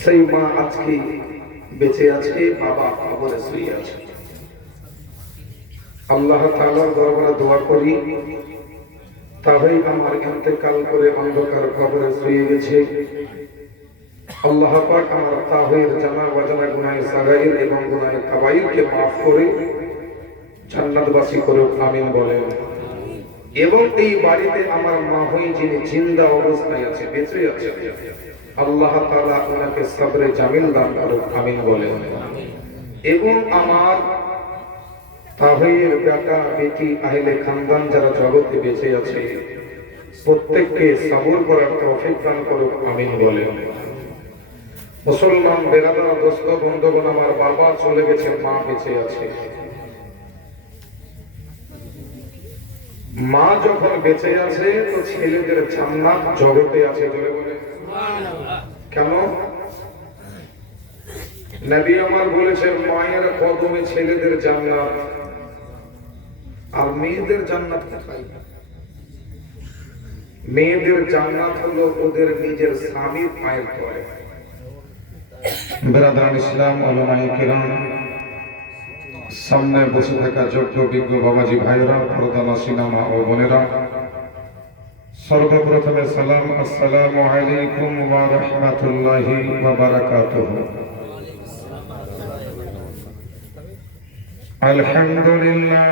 সেই মা আজকে বেঁচে আছে, বাবা কবরে শুয়ে আছে। আল্লাহ তাআলার দরবারে দোয়া করি, তাই আমার ইন্তেকাল করে অন্ধকার কবরে শুয়ে গেছে। আল্লাহ পাক আমার তাহের জানা ওয়াজানা গুনাহে সাগাইর এবং গুনাহে কাবাইরকে মাফ করে জান্নাতবাসী করুক, আমিন বলেন। এবং এই বাড়িতে আমার মা হয়ে যিনি জিন্দা অবস্থায় আছে, বেঁচে আছে, আল্লাহ তাআলা ওনাকে সবরে জামিল দান করুক, আমিন বলেন। এবং আমার তাহের বেটা বেটি আহলে খানদান যারা জগতে বেঁচে আছে, প্রত্যেককে সবর করার তৌফিক দান করুক, আমিন বলেন। মুসলমান বেরাদার দোস্ত বন্ধুগণ, আমার বাবা চলে গেছে, মা বেঁচে আছে। মা যখন বেঁচে আছে তো ছেলেদের জান্নাত জগতে আছে, জোরে বলে সুবহানাল্লাহ। কেন? নবী আমার বলেছেন মায়ের কদমে ছেলেদের জান্নাত, আর মেয়েদের জান্নাত কোথায়? মেয়েদের জান্নাত হলো ওদের নিজের স্বামীর পায়ের তলায়। বেরাদার ইসলাম, উলামায়ে কিরাম, সামনে বসে থাকা যোগ্য বিজ্ঞ বাবাজি ভাইরা, পর্দানা সিনেমা ও বোনেরা, সর্বপ্রথমে সালাম, আসসালামু আলাইকুম ওয়া রাহমাতুল্লাহি ওয়া বারাকাতুহু। আলহামদুলিল্লাহ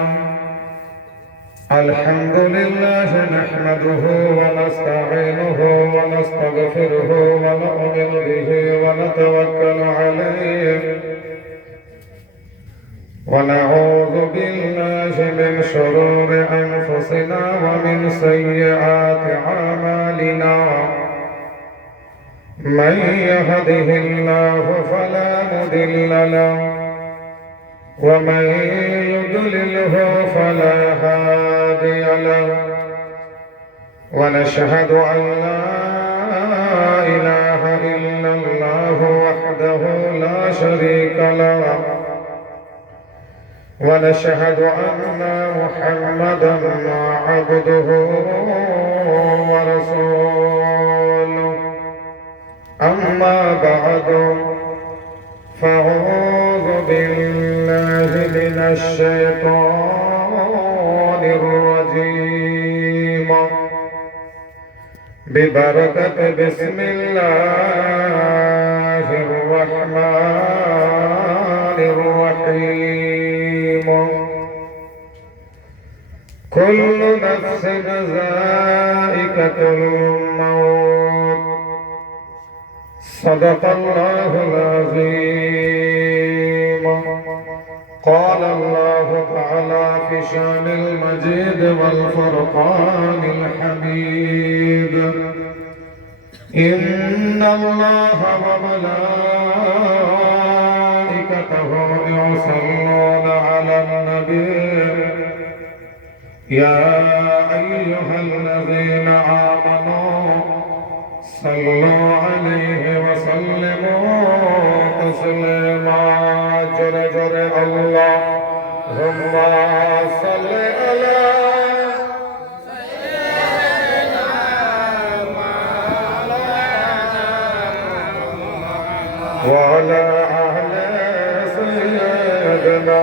আলহামদুলিল্লাহ নাহমাদুহু ওয়া নাস্তাঈনুহু ওয়া নাস্তাগফিরুহু ওয়া নু'মিনু বিহি ওয়া নাতাওয়াক্কালু আলাইহি ونعوذ بالله من شرور أنفسنا ومن سيئات أعمالنا من يهده الله فلا مضل له ومن يضلله فلا هادي له ونشهد أن لا إله إلا الله وحده لا شريك له ونشهد أن محمدا عبده ورسوله أما بعد فأعوذ بالله من الشيطان الرجيم ببركة بسم الله الرحمن الرحيم كل نفس ذائقة الموت صدق الله العظيم قال الله تعالى في شان المجيد والفرقان الحميد إن الله وملائكته يصلون على النبي يا أيها الذين آمنوا صلوا عليه وسلموا تسليما جر جر اللهم صل على سيدنا وعلى أهل سيدنا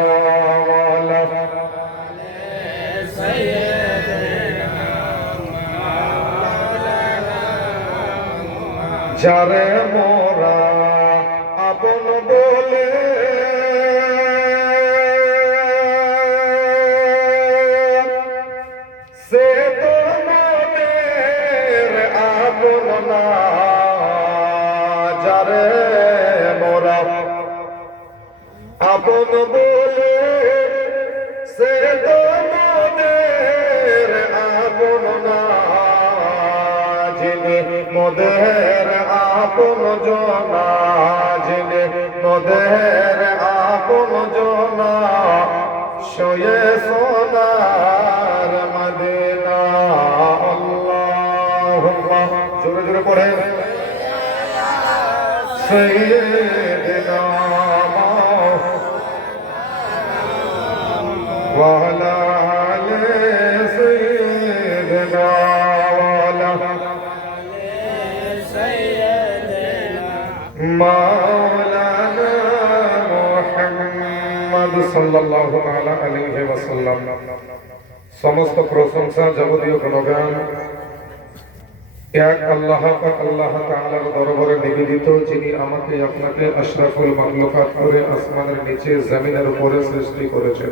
وعلى যারে মোরা আপন বলে সে তো মনের আপন না, যারে মোরা আপন বলে সে তো মনের আপন না, যিনি মোদের আপন জনা, যিনি মোদের আপন জনা, শোয়ে সোনার মদিনা। আল্লাহুম্মা জোরে জোরে পড়েন সাইয়্যিদিনা ওয়া আলা আলি সাইয়্যিদিনা মাওলানা মুহাম্মদ সাল্লাল্লাহু তাআলা আলাইহি ওয়াসাল্লাম। সমস্ত প্রশংসা যাবতীয় গুণগান এক আল্লাহ পাক আল্লাহ তাআলার দরবারে নিবেদিত, যিনি আমাকে আপনাকে আশরাফুল মাখলুকাত করে আসমানের নিচে জমিনের উপরে সৃষ্টি করেছেন,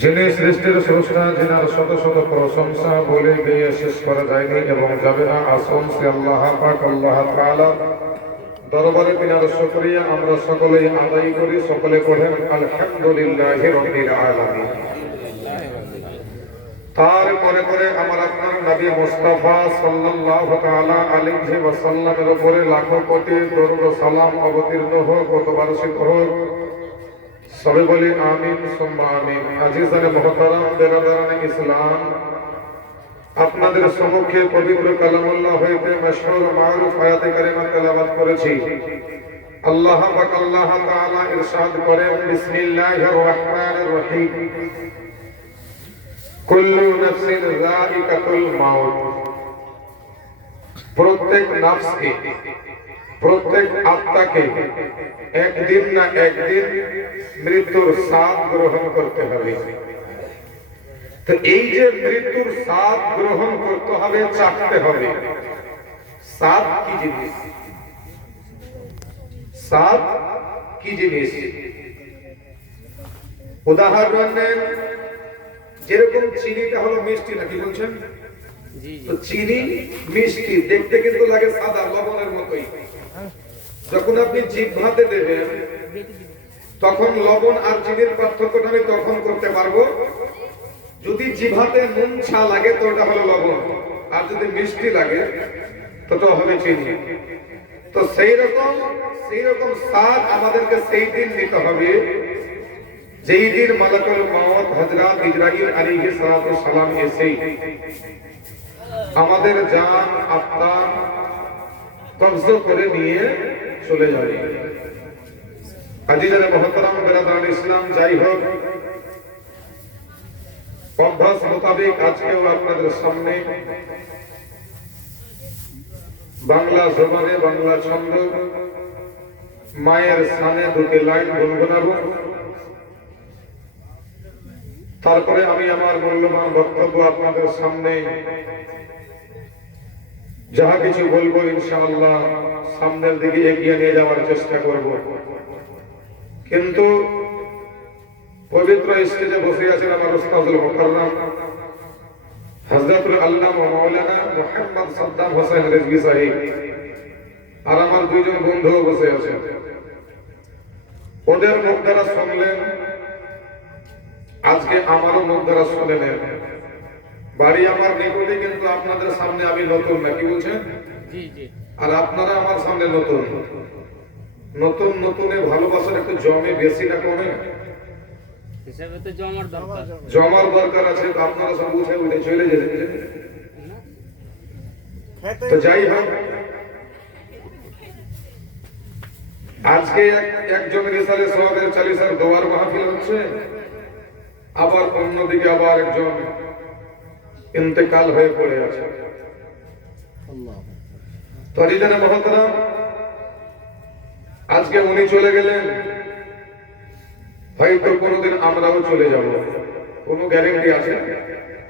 যিনি সৃষ্টির স্রষ্টা, যিনার শত শত প্রশংসা বলে গিয়ে শেষ করা যায়নি এবং যাবে না। আসুন সে আল্লাহ পাক আল্লাহ তাআলা দরবারে তিনার শুকরিয়া আমরা সকলেই আদায় করি। সকলে পড়েন আলহামদুলিল্লাহি রাব্বিল আলামিন। তারপরে করে আমার আপনার নবী মুস্তাফা সাল্লাল্লাহু তাআলা আলাইহি ওয়াসাল্লামের উপরে লাখো কোটি দরুদ ও সালাম অবতীর্ণ হোক, কতবার্ষিক হোক। সবে বলি আমিন সুম্মা আমিন। আজিজানে মুহতারাম, বেরাদারানে ইসলাম, আপনাদের সম্মুখে পবিত্র কালামুল্লাহ হইতে মাশহুর মারুফ আয়াতে কারিমা তেলাওয়াত করেছি। আল্লাহ পাক আল্লাহ তাআলা ইরশাদ করেন, বিসমিল্লাহির রহমানির রহিম, কুল্লু নাফসিন যায়িকাতুল মাউত। প্রত্যেক নফসকে, প্রত্যেক আত্মাকে একদিন না একদিন মৃত্যুর স্বাদ গ্রহণ করতে হবে। তো এই যে মৃত্যুর স্বাদ গ্রহণ করতে হবে, চাখতে হবে। স্বাদ কি জিনিস? স্বাদ কি জিনিস? উদাহরণে যেরকম চিনিটা হলো মিষ্টি, নাকি বলছেন? তো চিনি মিষ্টি দেখতে কিন্তু লাগে সাদা লবণের মতোই। যখন আপনি জিহ্বাতে দেবেন তখন লবণ আর চিনির পার্থক্যটা আমি তখন করতে পারবো যদি জিহ্বাতে নুন ছা লাগে তো ওটা হলো লবণ, আর যদি মিষ্টি লাগে তো ওটা হবে চিনি। তো সেই রকম স্বাদ আমাদেরকে সেই দিন নিতে হবে যেই দিন মালাকুল মউত হযরত ইসরাঈল আলাইহিস সালাম এসে আমাদের জান আত্মা কবজা করে নিয়ে চলে যাবে। আজিজানে মুহতারাম, বেরাদারানে ইসলাম, যাই হোক, অভ্যাস মোতাবেক আজকেও আপনাদের সামনে বাংলা জবানে বাংলা ছন্দ মায়ের সানে দুটি লাইন গুনগুনাবো। তারপরে আমি আমার মূল্যবান বক্তব্য আপনাদের সামনে যাহা কিছু বলবো ইনশাআল্লাহ সামনের দিকে এগিয়ে নিয়ে যাওয়ার চেষ্টা করব। কিন্তু পবিত্র স্টেজে বসে আছেন আমার উস্তাদুল মুকাররম হযরতুল আল্লামা মাওলানা মুহাম্মদ সাদ্দাম হোসেন রিজভী সাহেব, আর আমার দুইজন বন্ধুও বসে আছেন। ওদের মুখ দ্বারা শুনলেন, আজকে আমারও মুখ দ্বারা শুনে নেন। বাড়ি আমার নিকটে, কিন্তু আপনাদের সামনে আমি নতুন, নাকি বলছেন? আর আপনারা আমার সামনে নতুন। নতুন নতুনে ভালোবাসার একটু জমে বেশি না কমে? জমার দরকার আছে। আপনারা সব উঠে উঠে চলে যেতে। তো যাই হোক, আজকে একজন রিসালে সওয়াবের 40 দোয়ার মাহফিল হচ্ছে, আবার অন্যদিকে আবার একজন ইন্তেকাল হয়ে পড়ে আছে। তো আজিজানে মুহতারাম, আজকে উনি চলে গেলেন, হয়তো কোনোদিন আমরাও চলে যাব। কোনো গ্যারেন্টি আছে?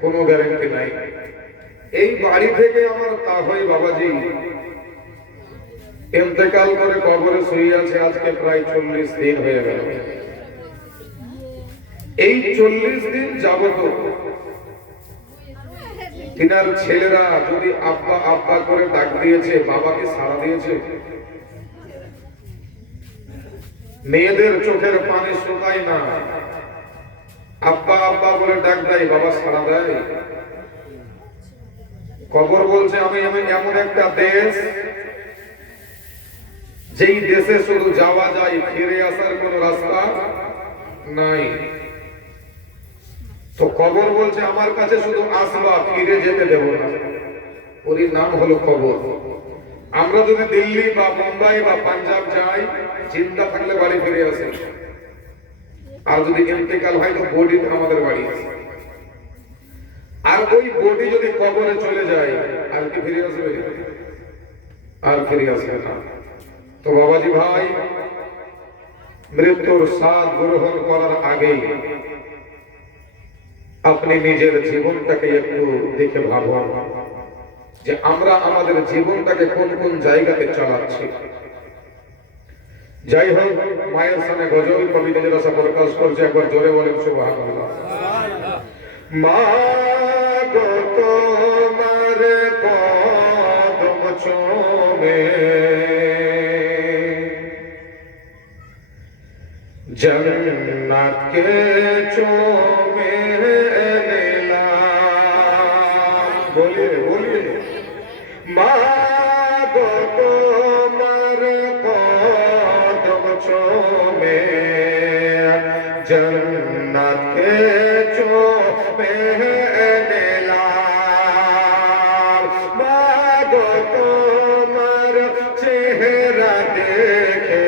কোনো গ্যারেন্টি নাই। এই বাড়ি থেকে আমার তাহই বাবাজি ইন্তেকাল করে কবরে শুয়ে আছে আজকে প্রায় 40 দিন হয়ে গেল। এই 40 দিন যাবত তিনার ছেলেরা যদি আব্বা আব্বা করে ডাক দিয়েছে, বাবাকে সাড়া দিয়েছে? মেয়েদের চোখের পানি শুকায় না, আব্বা আব্বা বলে ডাক দেয়, বাবা সাড়া দেয়? কবর বলছে আমি এমন একটা দেশ যেই দেশে শুধু যাওয়া যায়, ফিরে আসার কোন রাস্তা নাই। তো কবর বলছে আমার কাছে শুধু আসবা, ফিরে যেতে দেব না। ওরই নাম হলো কবর। আমরা যদি দিল্লি বা মুম্বাই বা পাঞ্জাব যাই, চিন্তা থাকলে বাড়ি ফিরে আসে, আর যদি ইন্তেকাল হয় তো বডি আমাদের বাড়ি আসে। আর ওই বডি যদি কবরে চলে যায়, আর কি ফিরে আসবে? আর ফিরে আসবে না। তো বাবাজি ভাই, মৃত্যুর স্বাদ গ্রহণ করার আগে আপনি নিজের জীবনটাকে একটু দেখে ভাবুন যে আমরা আমাদের জীবনটাকে কোন কোন জায়গাতে চালাচ্ছি। যাই হোক, মায়ের সামনে গজল কবিতা যেটা সব প্রকাশ করছে, একবার জোরে বলেন সুবহানাল্লাহ। মা গো তোমার কদম চুমে जन्नत के चूमे निलाम। बोलिए बोलिए। मागो तुम्हार कदम चूमे जन्नत के चूमे निलाम। मागो तुम्हार चेहरा देखे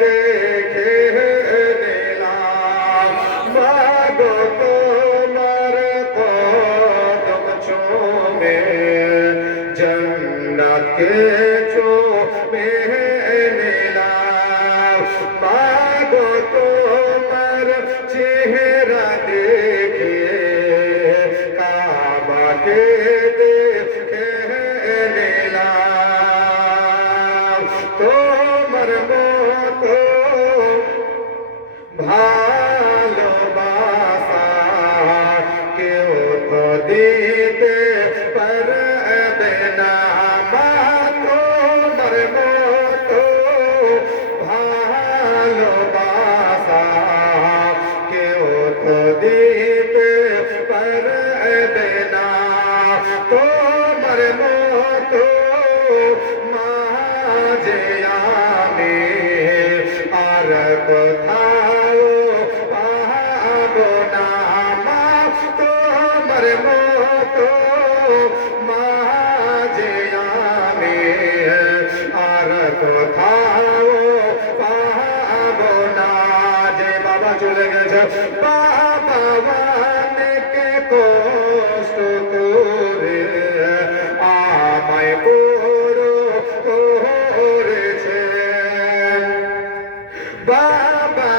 देखे निलाम। मागो तुम्हार कदम चूमे जन्नत के चूमे निलाम। मागो तुम्हार चेहरा देखे काबा के देखे निलाम। তোমার মতো ভালোবাসা কেউ তো দিতে পারবে না। মা তোমার মতো ভালোবাসা কেউ তো দিতে পারবে না। তোমার মতো মাঝে আমি আর কোথাও পাবো না। মা তোমার মতো মাঝে আমি আর কোথাও পাবো না। যে বাবা চলে গেছে, বাবা অনেকে কষ্ট করে আমায় বড় করেছে। বাবা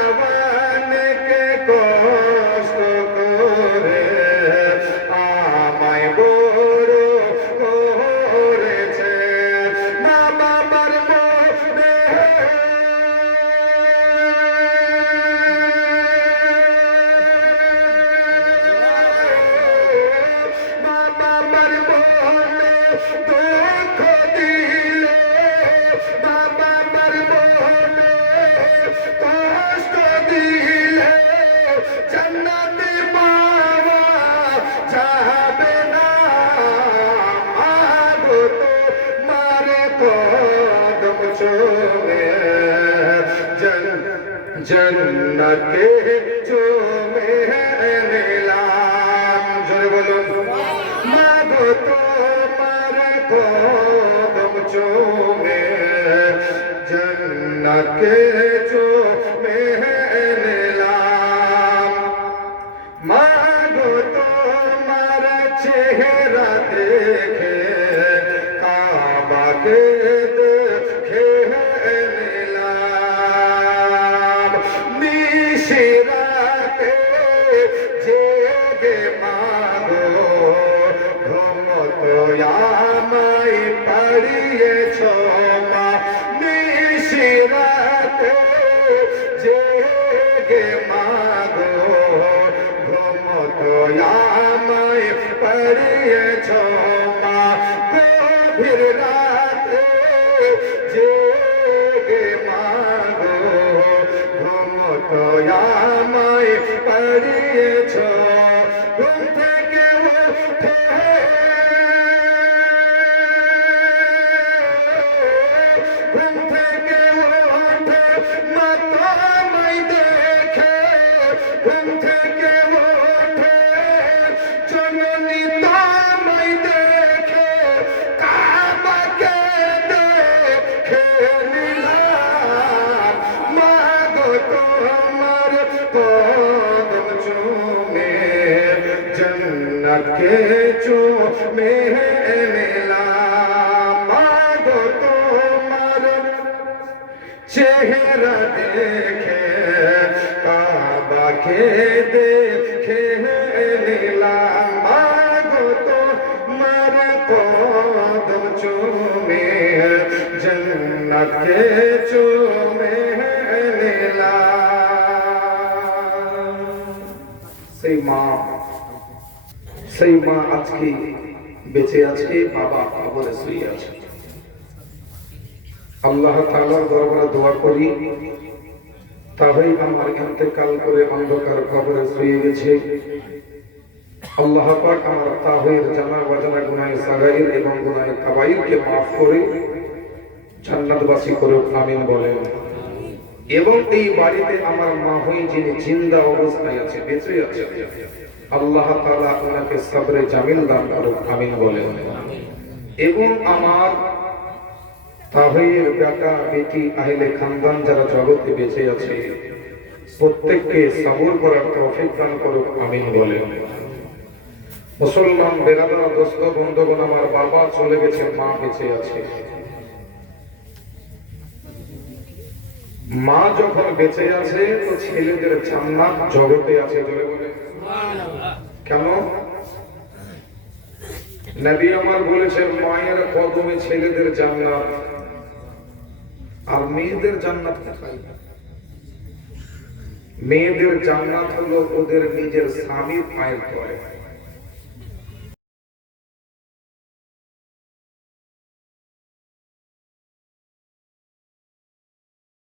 অনেকে কষ্ট করে আমায় বড় করেছে। মা বাবার মনে মা বাবার মনে দুঃখ দিলে, মা বাবার মনে কষ্ট দিলে জান্নাতে পাওয়া যাবে না। আগো তোমার কদম চুমে জন্নতে চুমে নিলাম। জোরে বলুন। মাগো তোমার কদম চুমে জন্নতে চুমে নিলাম। মাগো তোমার চেহারা দেখে কাবাকে দেখে নিলাম। নিশিরাতে জেগে মাগো ঘুমতো আমায় পাড়িয়েছ। মা নিশিরাতে জেগে মাগো ঘুমতো আমায় পাড়িয়েছ। মা গভীর রাতে জেগে মাগো ঘুমতো আমায় পাড়িয়েছ। ঘুম থেকে উঠে ঘুম থেকে উঠে মা তোমায় দেখে, ঘুম থেকে উঠে জননী তোমায় দেখে কাবাকে চেহারা দেখে কাবাকে দেখে নিলাম আগো তোমার কদম চুমে জন্নতকে চুমে নিলাম। সেই মা আজকে বেঁচে আছে, বাবা কবরে শুয়ে আছে। আল্লাহ তাআলার দরবারে দোয়া করি, তাই আমার ইন্তেকাল করে অন্ধকার কবরে শুয়ে গেছে। আল্লাহ পাক আমার তাহের জানা ওয়াজানা গুনাহে সাগাইর এবং গুনাহে কাবাইরকে মাফ করে জান্নাতবাসী করুক, আমিন বলেন। এবং এই বাড়িতে আমার মা হয়ে যিনি জিন্দা অবস্থায় আছে, বেঁচে আছে, আল্লাহ তাআলা ওনাকে সবরে জামিল দান করুক, আমিন বলেন। এবং আমার তাহের বেটা বেটি আহলে খানদান যারা জগতে বেঁচে আছে প্রত্যেককে সবর করার তৌফিক দান করুক, আমিন বলেন। মুসলমান বেরাদার দোস্ত বন্ধুগণ, আমার বাবা চলে গেছে, মা বেঁচে আছে। মা যখন বেঁচে আছে তো ছেলেদের জান্নাত জগতে আছে, জোরে বলে সুবহানাল্লাহ। কেন? নবী আমার বলেছেন মায়ের কদমে ছেলেদের জান্নাত, আর মেয়েদের জান্নাত কোথায়? মেয়েদের জান্নাত হলো ওদের নিজের স্বামীর পায়ের তলে।